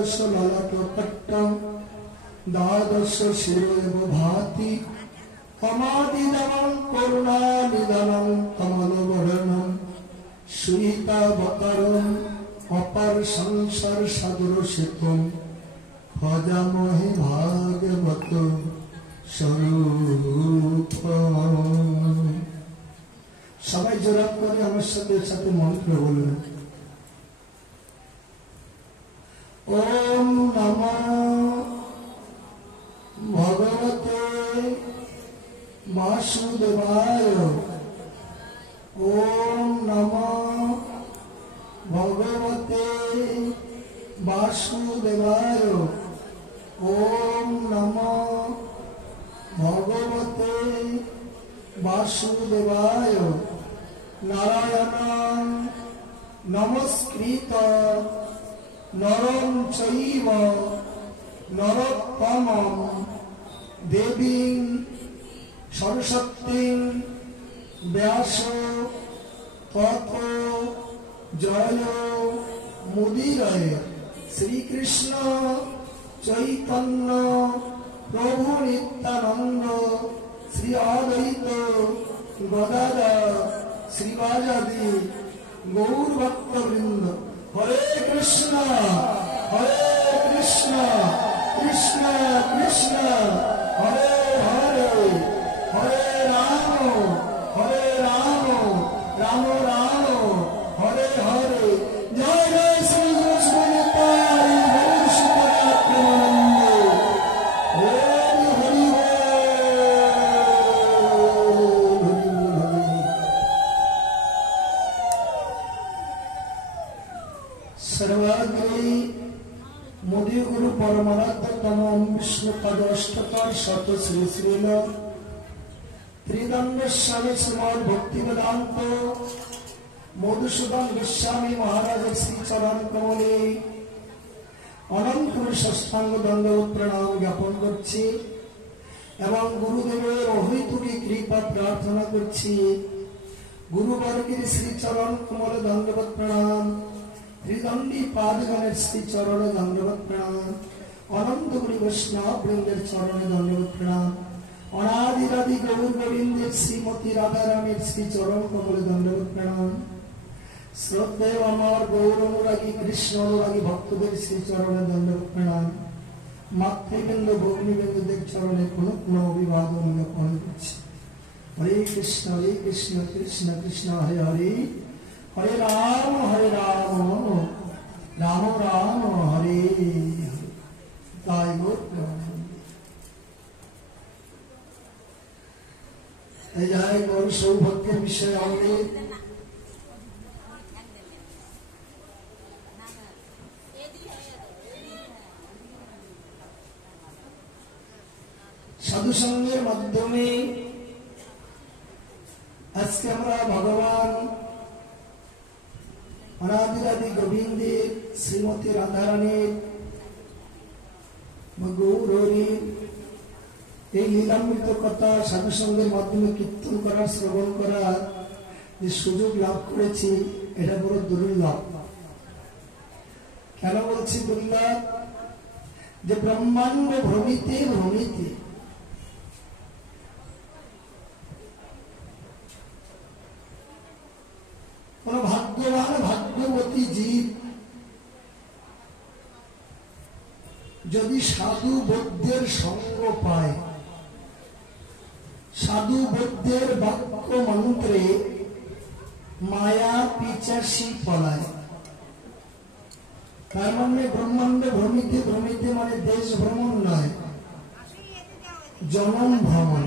ललाटपट्टं द्वादश शिरोएव भाति कमादिदमं करुणानिधनं कमलवर्णं श्वेतावतारम् अपर संसार सदृशं भजामहे भागवत स्वरूपम्। सबाई जोड़ा करे आमार साथे मंत्र बोलबेन। ओम नमो भगवते वासुदेवाय। ओम नमो भगवते वासुदेवाय। ओम नमो भगवते वासुदेवाय। नारायणं नमस्कृत नरं चैव नरोत्तमं देवीं सरस्वतीं व्यासो ततो जयो मुदीरये। श्री कृष्ण चैतन्य प्रभु नित्यानंद श्री अद्वैत गदाधर श्रीवासादि गौर भक्तवृंद। हरे कृष्ण कृष्ण कृष्ण हरे हरे, हरे राम राम राम हरे हरे। जय जय श्री कृष्ण निताय गौर सीताराम हरि हरि सर्वाग्रे मोदी गुरु परमाराध्यतम विष्णु पदष्टकर शत श्री श्रील त्रिदंड स्वामी श्रीमद् भक्ति वेदांत मधुसूदन गोस्वामी महाराज श्री चरण कमले अनंत षष्ठांग दंडवत प्रणाम ज्ञापन करछि एवं गुरुदेवेर अहैतुकी कृपा प्रार्थना करछि। गुरुवर्गेर श्री चरण कमले दंडवत प्रणाम। त्रिदंडी पादगणेर श्री चरण दंडवत प्रणाम। अनंत गुरु वैष्णव वृंदेर चरण दंडवत प्रणाम। अनादिरादि गौर गोविंदेर श्रीमती राधा रानीर श्री चरण कमले दंडवत प्रणाम। श्रद्धेय अमर गौर अनुरागी कृष्ण अनुरागी भक्तदेर श्री चरणे दंडवत प्रणाम। मातृबृंद भगिनीबृंददेर चरणे पुनः अभिवादन ज्ञापन करछि। हरे कृष्ण कृष्ण कृष्ण हरे हरे, हरे राम राम राम हरे हरे। ताई गौर सौभाग्य विषय हमने साधु संगेर माध्यमे आज के हमरा भगवान अनादिरादि गोविंदेर श्रीमती राधा रानीर गौरीर এই লীলামৃত কথা সাধু সঙ্গের মাধ্যমে কীর্তন করার শ্রবণ করার যে সুযোগ লাভ করেছি এটা বড় দুর্লভ। কেন বলছি দুর্লভ? যে ব্রহ্মাণ্ড ভ্রমিতে ভ্রমিতে কোন ভাগ্যবান ভাগ্যবতী জীব যদি সাধু বৌদ্ধের সঙ্গ পায়, সাধু বৌদ্ধের বাক্য মন্ত্রে মায়া পিচাসী পলায়। তার মানে ব্রহ্মাণ্ড ভ্রমিতে ভ্রমিতে মানে দেশ ভ্রমণ নয়, জনম ভ্রমণ।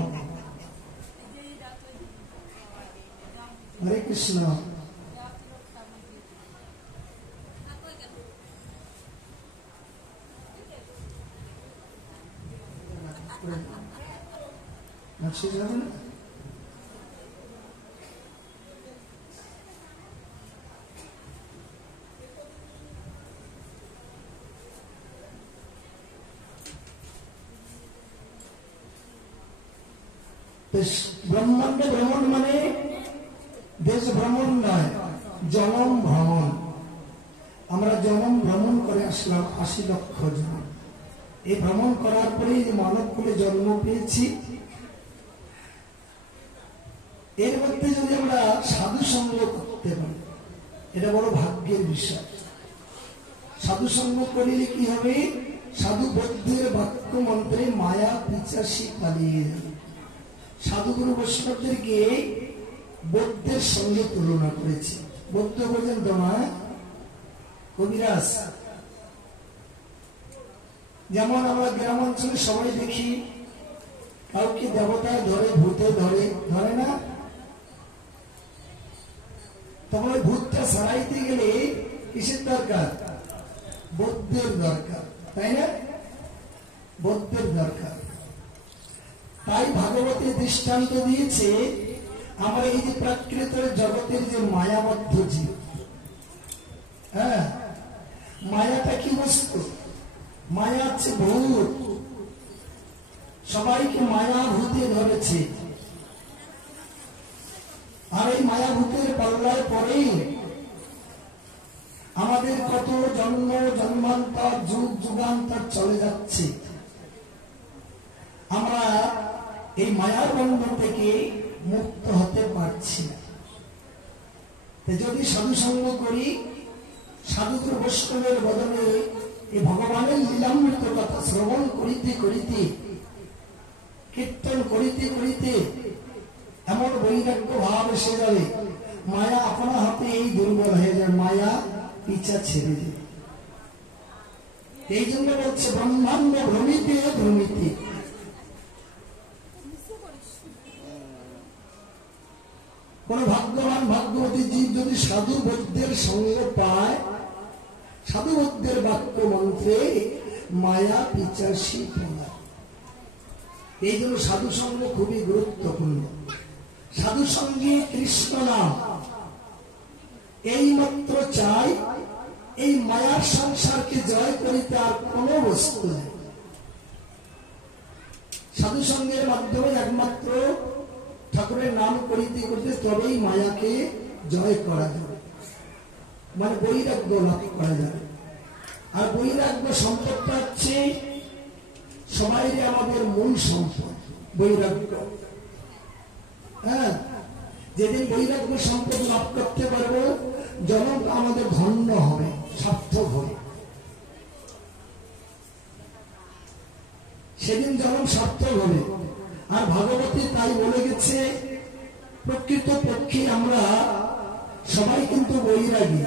হরে কৃষ্ণ। अच्छी जाए ना ब्रह्मांड भ्रमण माने देश भ्रमण नय, जनम भ्रमण। আমরা জনম ভ্রমণ করে আসলাম 80 লক্ষ জন। এই ভ্রমণ করার পরে মানব কুলে জন্ম পেয়েছি। এর মধ্যে যদি আমরা সাধু সঙ্গ করতে পারি, এটা বড় ভাগ্যের বিষয়। সাধু সঙ্গ করিলে কি হবে? সাধু বৌদ্ধের বাক্য মন্ত্রে মায়া পিচাসী পালিয়ে যাবে। সাধুগুরু বৈষ্ণবদেরকে বৌদ্ধের সঙ্গে তুলনা করেছে। বৌদ্ধ বলছেন তোমার কবিরাজ। যেমন আমরা গ্রাম অঞ্চলে সবাই দেখি কাউকে দেবতায় ধরে, ভূতে ধরে, ধরে না? তখন ওই ভূতটা সারাইতে গেলে কিসের দরকার? বৌদ্ধের দরকার, তাই না? বৌদ্ধের দরকার। তাই ভাগবতী দৃষ্টান্ত দিয়েছে, আমরা এই যে প্রাকৃত জগতের যে মায়াবদ্ধ জীব, হ্যাঁ, মায়াটা কি বস্তু? মায়া হচ্ছে ভূত। সবাইকে মায়া ভূতে ধরেছে। আর এই মায়া ভূতের পাল্লায় পরে আমাদের কত জন্ম জন্মান্তর, যুগ যুগান্তর চলে যাচ্ছে। আমরা এই মায়ার বন্ধন থেকে মুক্ত হতে পারছি না। যদি সাধু সঙ্গ করি, সাধুগুরু বৈষ্ণবের বদলে এই ভগবানের লীলামৃত কথা শ্রবণ করিতে করিতে, কীর্তন করিতে করিতে এমন বৈরাগ্য ভাব এসে যাবে, মায়া আপনা হাতে এই দুর্বল হয়ে যাবে, মায়া পিছা ছেড়ে যাবে। এই জন্য বলছে ব্রহ্মাণ্ড ভ্রমিতে ভ্রমিতে। কোন ভাগ্যবান ভাগ্যবতী জীব যদি সাধু বৌদ্ধের সঙ্গ পায়, সাধু বৌদ্ধের বাক্য মন্ত্রে মায়া পিচাসী পলায়। এই জন্য সাধু সঙ্গ খুবই গুরুত্বপূর্ণ। সাধু সঙ্গে কৃষ্ণ নাম এই মাত্র চাই। এই মায়ার সংসারকে জয় করিতে আর কোন বস্তু নেই। সাধু সঙ্গের মাধ্যমে একমাত্র ঠাকুরের নাম করিতে করিতে তবেই মায়াকে জয় করা যাবে, মানে বৈরাগ্য লাভ করা যাবে। আর বৈরাগ্য সম্পদটা হচ্ছে সবাই আমাদের মূল সম্পদ, বৈরাগ্য। হ্যাঁ, যেদিন বৈরাগ্য সম্পদ লাভ করতে পারবো, জনক আমাদের ধন্য হবে, সার্থক হবে। সেদিন জনক সার্থক হবে। আর ভাগবতী তাই বলে গেছে, প্রকৃত পক্ষে আমরা সবাই কিন্তু বৈরাগী,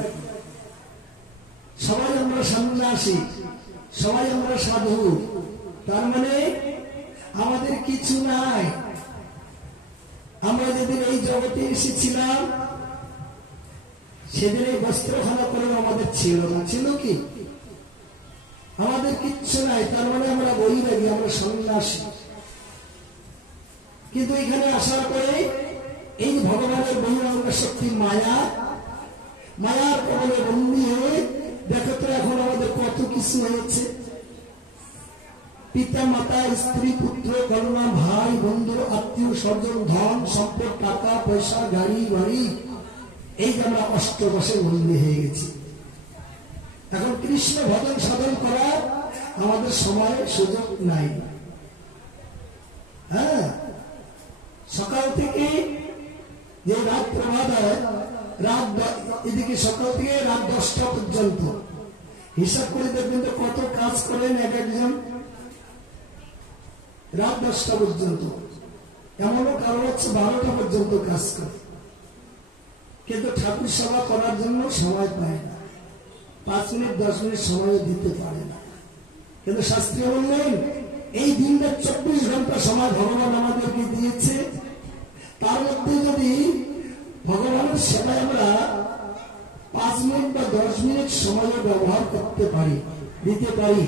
সবাই আমরা সন্ন্যাসী, সবাই আমরা সাধু। তার মানে আমাদের কিছু নাই। আমরা যেদিন এই জগতে এসেছিলাম, সেদিন এই বস্ত্রখানা করে আমাদের ছিল না। ছিল কি? আমাদের কিচ্ছু নাই। তার মানে আমরা বৈরাগী, আমরা সন্ন্যাসী। কিন্তু এখানে আসার পরে এই ভগবানের বহিরঙ্গ শক্তি মায়া, মায়ার কবলে বন্দী হয়ে দেখো তো এখন আমাদের কত কিছু হয়েছে। পিতা মাতা, স্ত্রী, পুত্র, কন্যা, ভাই, বন্ধু, আত্মীয় স্বজন, ধন সম্পদ, টাকা পয়সা, গাড়ি বাড়ি, এই যে আমরা অষ্টদশে বন্দী হয়ে গেছি। এখন কৃষ্ণ ভজন সাধন করার আমাদের সময় সুযোগ নাই। হ্যাঁ, সকাল থেকে যে রাত প্রভাত হয়, রাত এদিকে সকাল থেকে রাত 10টা পর্যন্ত হিসাব করে দেখবেন তো কত কাজ করেন এক একজন। রাত 10টা পর্যন্ত, এমনও কারণ হচ্ছে 12টা পর্যন্ত কাজ করে, কিন্তু ঠাকুর সেবা করার জন্য সময় পায় না। 5 মিনিট 10 মিনিট সময় দিতে পারে না। কিন্তু শাস্ত্রী বললেন এই দিনটা 24 ঘন্টা সময় ভগবান আমাদেরকে দিয়েছে। তার মধ্যে যদি ভগবানের সেবায় আমরা 5 মিনিট বা 10 মিনিট সময় ব্যবহার করতে পারি, দিতে পারি,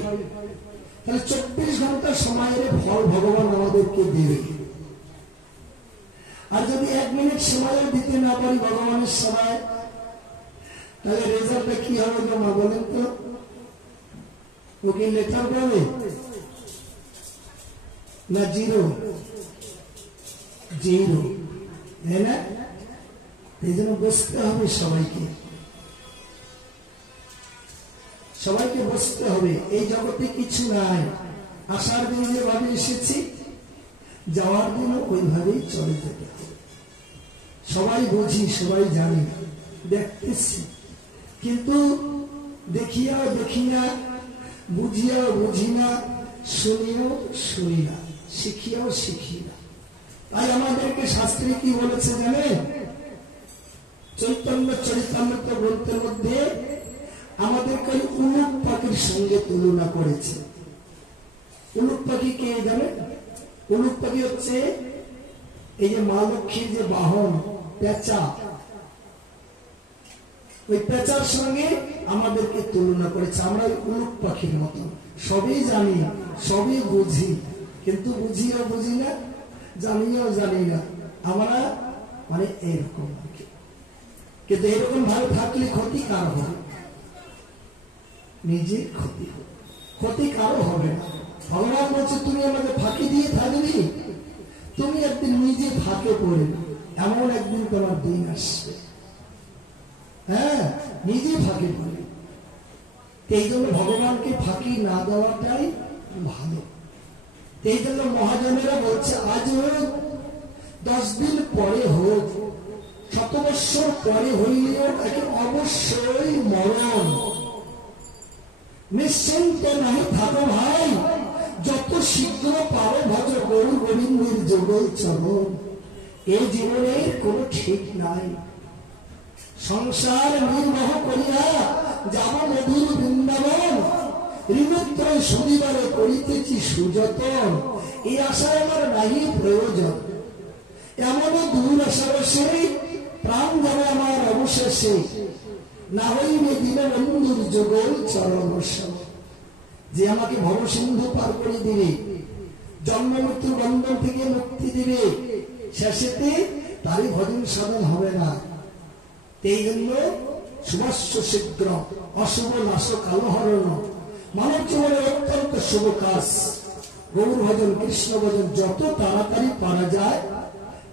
তাহলে 24 ঘন্টা সময়ের ফল ভগবান আমাদেরকে দেবে। আর যদি 1 মিনিট সময় দিতে না পারি ভগবানের সেবায়, তাহলে রেজাল্টটা কি হবে মা বলেন তো? ও কি লেটার পাবে না জিরো? জিরো, তাই না? এই জন্য বুঝতে হবে সবাইকে। সবাইকে বসতে হবে। এই জগতে কিছু নাই। আসার দিন যেভাবে এসেছি, যাওয়ার দিনও ওইভাবেই চলে যেতে হবে। সবাই বুঝি, সবাই জানি, দেখতেছি, কিন্তু দেখিয়াও দেখি না, বুঝিয়াও বুঝি না, শুনিও শুনি না, শিখিয়াও শিখি না। তাই আমাদেরকে শাস্ত্রে কি বলেছে জানেন? চৈতন্য চরিতামৃত গ্রন্থের মধ্যে আমাদেরকে উলুক পাখির সঙ্গে তুলনা করেছে। উলুক পাখি কে জানে? উলুক পাখি হচ্ছে এই যে মা লক্ষ্মীর যে বাহন পেঁচা, ওই পেঁচার সঙ্গে আমাদেরকে তুলনা করেছে। আমরা উলুক পাখির মতো সবই জানি, সবই বুঝি, কিন্তু বুঝিও বুঝি না, জানিও জানি না। আমরা মানে এইরকম আর কি। কিন্তু এরকম ভাবে থাকলে ক্ষতি কার হবে? নিজের ক্ষতি, ক্ষতি কারো হবে না। ভগবান বলছে তুমি আমাকে ফাঁকি দিয়ে থাকবি, তুমি একদিন নিজে ফাঁকে পড়ে, এমন একদিন তোমার দিন আসবে। হ্যাঁ, নিজে ফাঁকে পড়ে। এই জন্য ভগবানকে ফাঁকি না দেওয়াটাই ভালো। এই জন্য মহাজনেরা বলছে আজ হোক, 10 দিন পরে হোক, 100 বৎসর পরে হইলেও তাকে অবশ্যই মরণ। নিশ্চিন্ত নাহি থাকো ভাই, যত শীঘ্র পারো ভজ গরু গোবিন্দের যুগল চরণ। এই জীবনের কোনো ঠিক নাই। সংসার নির্বাহ করিয়া যাব মধুর বৃন্দাবন, ঋণত্রয় শনিবারে করিতেছি সুযতন। এই আশায় আমার নাহি প্রয়োজন, এমনও দূর আশা বসে প্রাণ যাবে আমার অবশেষে, না হইবে দীনবন্ধুর যুগল চরণ। যে আমাকে ভবসিন্ধু পার করে দিবে, জন্ম মৃত্যুর বন্ধন থেকে মুক্তি দিবে, শেষেতে তারই ভজন সাধন হবে না। এই জন্য শুভস্য শীঘ্র অশুভ নাশ কালো হরণ, মানব জীবনের অত্যন্ত শুভ কাজ গৌর ভজন, কৃষ্ণ ভজন যত তাড়াতাড়ি পারা যায়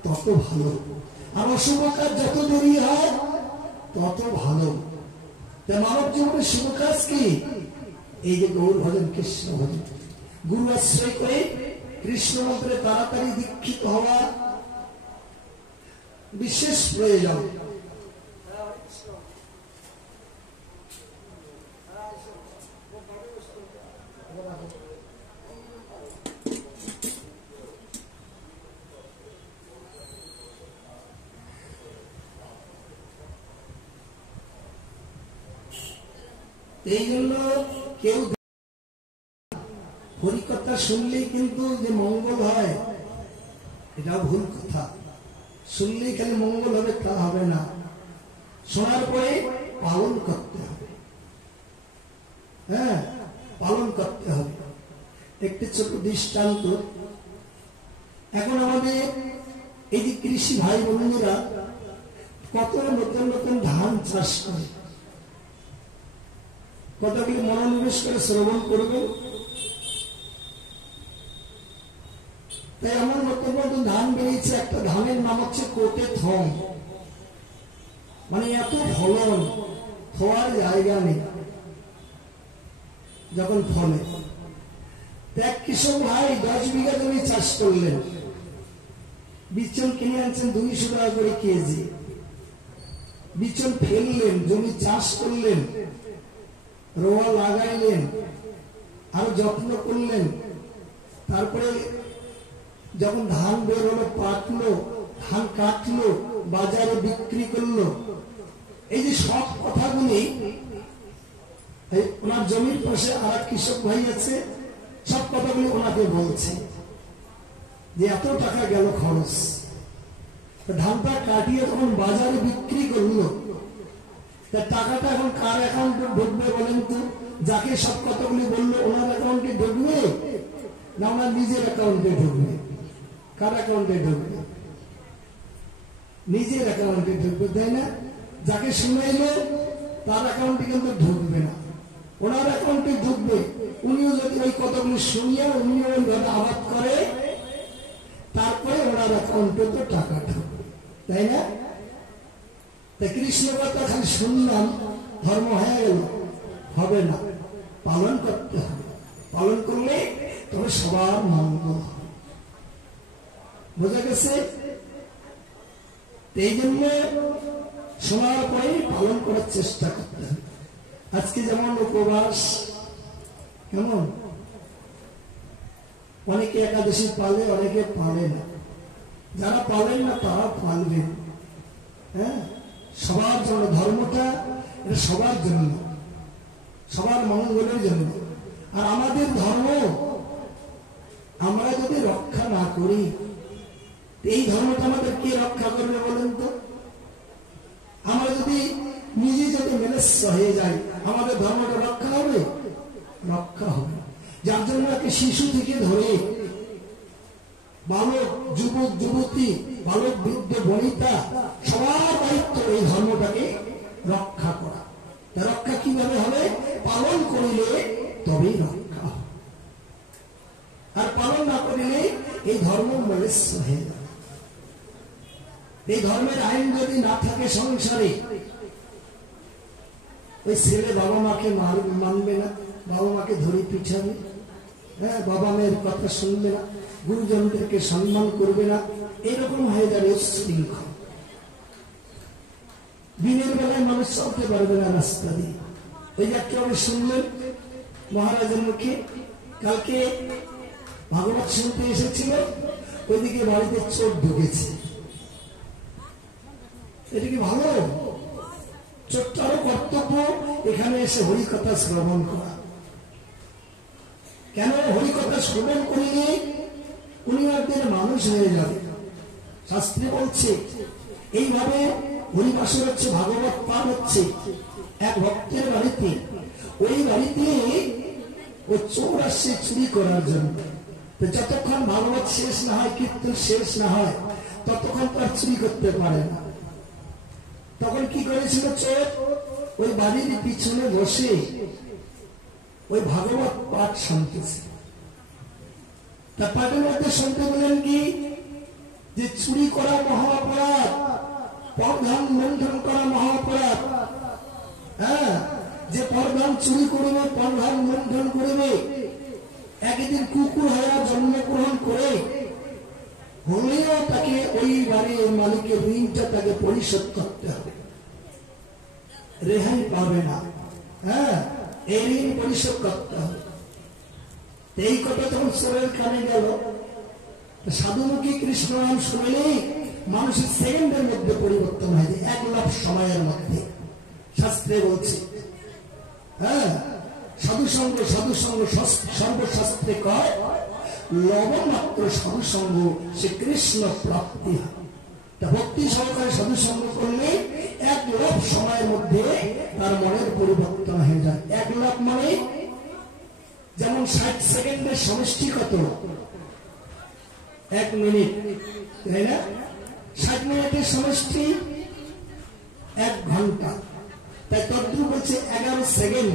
তত ভালো। আর অশুভ কাজ যত দেরি হয় তত ভালো। মানব জীবনের শুভ কাজ কি? এই যে গৌর ভজন, কৃষ্ণ ভজন, গুরু আশ্রয় করে কৃষ্ণ মন্ত্রে তাড়াতাড়ি দীক্ষিত হওয়া বিশেষ প্রয়োজন। এই জন্য কেউ হরিকথা শুনলেই কিন্তু যে মঙ্গল হয় এটা ভুল কথা। শুনলেই খালি মঙ্গল হবে তা হবে না, শোনার পরে পালন করতে হবে। হ্যাঁ, পালন করতে হবে। একটি ছোট দৃষ্টান্ত, এখন আমাদের এই যে কৃষি ভাই বোনেরা কত নতুন নতুন ধান চাষ করে, কতগুলি মনোনিবেশ করে শ্রবণ করবে। তাই এমন নতুন নতুন ধান বেরিয়েছে, একটা ধানের নাম হচ্ছে কোটে থম, মানে এত ফলন, খোয়ার জায়গা নেই যখন ফলে। এক কৃষক ভাই 10 বিঘা জমি চাষ করলেন, বিচন কিনে আনছেন 200 টাকা করে কেজি। বিচন ফেললেন, জমি চাষ করলেন, রোয়া লাগাইলেন, আরো যত্ন করলেন। তারপরে যখন ধান বের হলো, পাকলো, ধান কাটলো, বাজারে বিক্রি করলো। এই যে সব কথাগুলি ওনার জমির পাশে আর এক কৃষক ভাই আছে, সব কথাগুলি ওনাকে বলছে যে এত টাকা গেল খরচ। ধানটা কাটিয়ে যখন বাজারে বিক্রি করলো, টাকাটা এখন কার অ্যাকাউন্টে ঢুকবে বলেন তো? যাকে সব কথাগুলি বললো ওনার অ্যাকাউন্টে ঢুকবে না ওনার নিজের অ্যাকাউন্টে ঢুকবে? কার অ্যাকাউন্টে ঢুকবে? নিজের অ্যাকাউন্টে ঢুকবে, তাই না? যাকে শুনাইলো তার অ্যাকাউন্টে কিন্তু ঢুকবে না, ওনার অ্যাকাউন্টে ঢুকবে। উনিও যদি ওই কথাগুলি শুনিয়ে উনিও ওইভাবে আবাদ করে, তারপরে ওনার অ্যাকাউন্টে তো টাকা ঢুকবে, তাই না? তাই কৃষ্ণ কথা খালি শুনলাম ধর্ম হয়ে গেল, হবে না। পালন করতে হবে। পালন করলে তবে সবার মঙ্গল হবে। বোঝা গেছে? এই জন্য শোনার পরে পালন করার চেষ্টা করতে হবে। আজকে যেমন উপবাস, কেমন অনেকে একাদশী পালে, অনেকে পালে না। যারা পালেন না তারা পালবেন। হ্যাঁ, সবার জন্য ধর্মটা, এটা সবার জন্য, সবার মঙ্গলের জন্য। আর আমাদের ধর্ম আমরা যদি রক্ষা না করি, এই ধর্মটা আমাদের কে রক্ষা করবে বলেন তো? আমরা যদি নিজে যদি মেলেস্য হয়ে যাই, আমাদের ধর্মটা রক্ষা হবে? রক্ষা হবে। যার জন্য একটা শিশু থেকে ধরে বালক, যুবক, যুবতী, বালক, বৃদ্ধ, বনিতা, সবার দায়িত্ব এই ধর্মটাকে রক্ষা করা। রক্ষা কিভাবে হবে? পালন করিলে তবেই রক্ষা হবে। আর পালন না করিলে এই ধর্ম মেলেস্য হয়ে যাবে। এই ধর্মের আইন যদি না থাকে সংসারে, ওই ছেলে বাবা মাকে মানবে না, বাবা মাকে ধরে পিছাবে, হ্যাঁ, বাবা মেয়ের কথা শুনবে না, গুরুজনদেরকে সম্মান করবে না, এরকম হয়ে যাবে উচ্ছৃঙ্খল। দিনের বেলায় মানুষ চলতে পারবে না রাস্তা দিয়ে। ওই যে একটা শুনলেন মহারাজের মুখে, কালকে ভাগবত শুনতে এসেছিল, ওইদিকে বাড়িতে চোর ঢুকেছে। এটা কি ভালো? চোরটারও কর্তব্য এখানে এসে হরিকথা শ্রবণ করা। কেন? হরিকথা শ্রবণ করিলে উনি একদিন মানুষ হয়ে যাবে। শাস্ত্রে বলছে এইভাবে হরিবাসর হচ্ছে, ভাগবত পাঠ হচ্ছে এক ভক্তের বাড়িতে। ওই বাড়িতে ও চোর আসছে চুরি করার জন্য। যতক্ষণ ভাগবত শেষ না হয়, কীর্তন শেষ না হয়, ততক্ষণ তার চুরি করতে পারে না। তখন কি করেছিল চোর? ওই বাড়ির পিছনে বসে ওই ভাগবত পাঠ শুনতেছে। তা পাঠের মধ্যে শুনতে বলেন কি, যে চুরি করা মহা অপরাধ, পরধান লুণ্ঠন করা মহা অপরাধ। হ্যাঁ, যে পরধান চুরি করবে, পরধান লুণ্ঠন করবে, একদিন কুকুর হয়ে জন্মগ্রহণ করে হলেও তাকে ওই বাড়ির মালিকের ঋণটা তাকে পরিশোধ করতে হবে, রেহাই পাবে না। হ্যাঁ, এই ঋণ পরিশোধ করতে হবে। এই কথা যখন চোরের কানে গেল, সাধুমুখী কৃষ্ণ নাম শুনলেই মানুষের সেকেন্ডের মধ্যে পরিবর্তন হয়ে যায়, 1 লাখ সময়ের মধ্যে। শাস্ত্রে বলছে, হ্যাঁ, সাধুসঙ্গ সাধুসঙ্গ সর্বশাস্ত্রে কয়, লবমাত্র সাধুসঙ্গ সে কৃষ্ণ প্রাপ্তি হয়। তা ভক্তি সহকারে সাধুসঙ্গ করলে 1 লাখ সময়ের মধ্যে তার মনের পরিবর্তন হয়ে যায়। 1 লাখ মানে যেমন 60 সেকেন্ডের সমষ্টি কত? 1 মিনিট, তাই না? 60 মিনিটের সমষ্টি 1 ঘন্টা। তাই তদ্রুপ হচ্ছে 11 সেকেন্ড।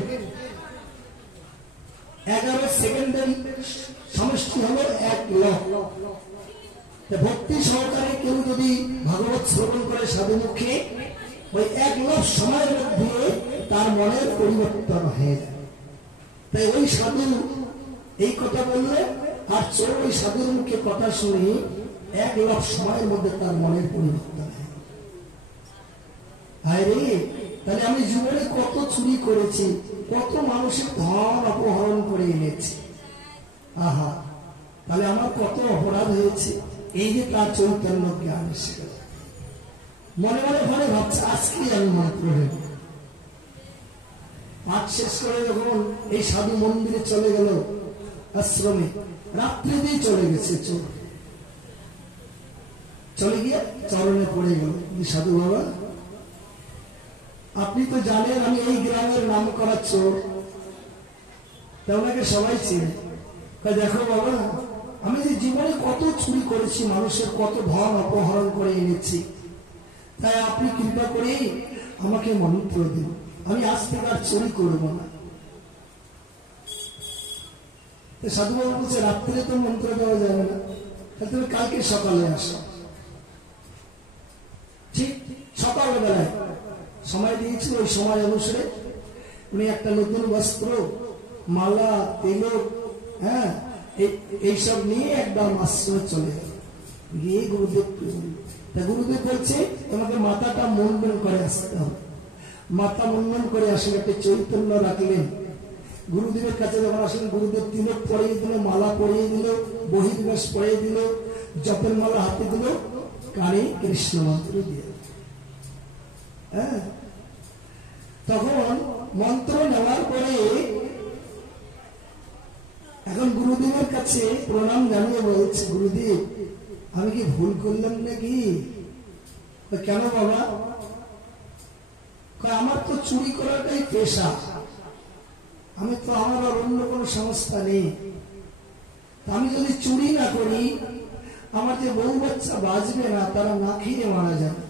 11 সেকেন্ডের সমষ্টি হলো 1 লাখ। ভক্তি সহকারে কেউ যদি ভাগবত শ্রবণ করে সাধুমুখে, ওই 1 লাখ সময়ের মধ্যে তার মনের পরিবর্তন হয়ে যায়। তাই ওই সাধু এই কথা বললে, আর চোর ওই সাধুর মুখে কথা শুনে 1 লাখ সময়ের মধ্যে তার মনের পরিবর্তন হয়। হায় রে, তাহলে আমি জীবনে কত চুরি করেছি, কত মানুষের ধন অপহরণ করে এনেছি। আহা, তাহলে আমার কত অপরাধ হয়েছে। এই যে তার চৈতন্য জ্ঞান এসে গেল, মনে মনে ঘরে ভাবছে আজকে আমি মন্ত্র হইব। পাঠ শেষ করে যখন এই সাধু মন্দিরে চলে গেল, আশ্রমে রাত্রি দিয়ে চলে গেছে চোর, চলে গিয়ে চরণে পড়ে গেল, সাধু বাবা আপনি তো জানেন আমি এই গ্রামের নাম করা চোর। তা ওনাকে সবাই চিনে। দেখো বাবা, আমি যে জীবনে কত চুরি করেছি, মানুষের কত ধন অপহরণ করে এনেছি, তাই আপনি কৃপা করে আমাকে মন্ত্র দিন, আমি আজ থেকে আর চুরি করবো না। সাধু বাবা বলছে রাত্রে তো মন্ত্র দেওয়া যাবে না, তুমি কালকে সকালে আসো। ঠিক সকালবেলায় সময় দিয়েছিল, ওই সময় অনুসারে উনি একটা নতুন বস্ত্র মালা, তিলক, হ্যাঁ, এইসব নিয়ে একবার আশ্রমে চলে গেল। গিয়ে গুরুদেব গুরুদেব বলছে তোমাকে মাথাটা মুন্ডন করে আসতে হবে। মাথা মুন্ডন করে আসলে একটা চৈতন্য রাখলেন। গুরুদেবের কাছে যখন আসলেন, গুরুদেব তিলক পরিয়ে দিল, মালা পরিয়ে দিল, বহির্বেশ পরিয়ে দিল, জপের মালা হাতে দিল, কানে কৃষ্ণ মন্ত্র দিয়ে। হ্যাঁ, তখন মন্ত্র নেওয়ার পরে এখন গুরুদেবের কাছে প্রণাম জানিয়ে বলছে, গুরুদেব আমি কি ভুল করলাম নাকি? কেন বাবা? আমার তো চুরি করাটাই পেশা, আমি তো, আমার আর অন্য কোনো সংস্থা নেই। আমি যদি চুরি না করি, আমার যে বউ বাচ্চা বাঁচবে না, তারা না খেয়ে মারা যাবে।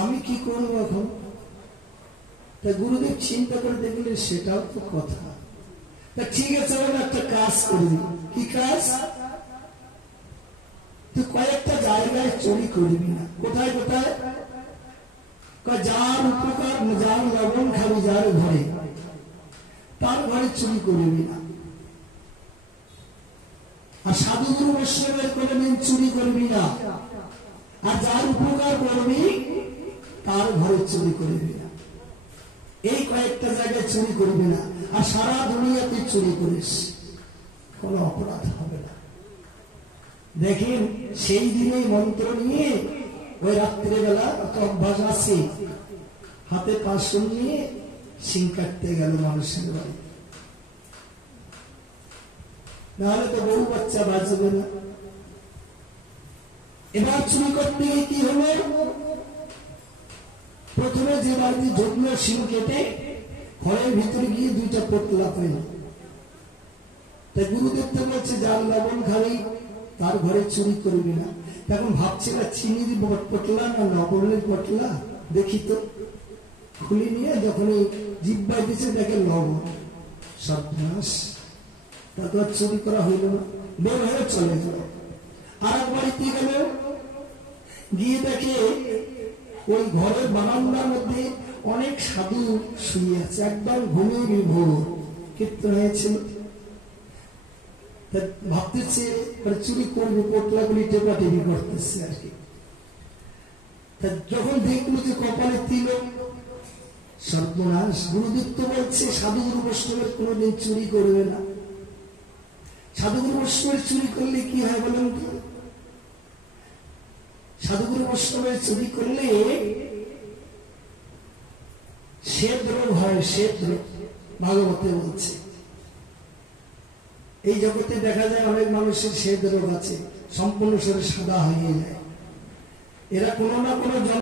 আমি কি করবো এখন? তা গুরুদেব চিন্তা করে দেখলেন সেটাও তো কথা। তা ঠিক আছে, একটা কাজ করবি। কি কাজ? তুই কয়েকটা জায়গায় চুরি করবি না। কোথায় কোথায়? যার উপকার, যার লবণ খাবি যার ঘরে, তার ঘরে চুরি করবি না। আর সাধুগুরু বৈষ্ণবের কোনদিন চুরি করবি না। আর যার উপকার করবি তার ঘরে চুরি করবি না। এই কয়েকটা জায়গায় চুরি করবি না। আর সারা দুনিয়াতে চুরি করিস, কোন অপরাধ হবে না। দেখেন সেই দিনে মন্ত্র নিয়ে ওই রাত্রেবেলা অভ্যাস আছে, হাতে পাঁচশো নিয়ে সিং কাটতে গেল মানুষের বাড়ি। নাহলে তো বউ বাচ্চা বাঁচবে না। এবার চুরি করতে গিয়ে কি হলো? প্রথমে যে বাড়িতে ঢুকলো, সিং কেটে ঘরের ভিতরে গিয়ে দুইটা পোটলা পেল। তাই গুরুদেব তো বলছে যার লবণ খাবি তার ঘরে চুরি করবি না। এখন ভাবছে না চিনির পোটলা না লবণের পোটলা, দেখি তো। খুলে নিয়ে যখন জিব্বাই দিচ্ছে দেখে লবণ। সর্বনাশ, তারপর চুরি করা হইল না, বের হয়ে চলে গেল। আর এক বাড়িতে গেল, গিয়ে দেখে ওই ঘরের বারান্দার মধ্যে অনেক সাধু শুয়ে আছে, একদম ঘুমিয়ে বিভোর, কীর্তন হয়েছিল। ভাবতেছে চুরি করবে, পোটলাগুলি টেপাটেপি করতেছে আর কি। যখন দেখলো যে কপালে তিলক, সর্বনাশ। গুরুদেব তো বলছে সাধুগুরু বৈষ্ণবের কোনোদিন চুরি করবে না। সাধুগুরু বৈষ্ণবের চুরি করলে কি হয় বলেন তো? সাধুগুরু বৈষ্ণবের চুরি করলে শ্বেত রোগ হয়, শ্বেত রোগ ভাগবতে বলছে। এই জগতে দেখা যায় অনেক মানুষের শ্বেত রোগ আছে, সম্পূর্ণ শরীর সাদা হয়ে যায়। এরা কোনো না কোনো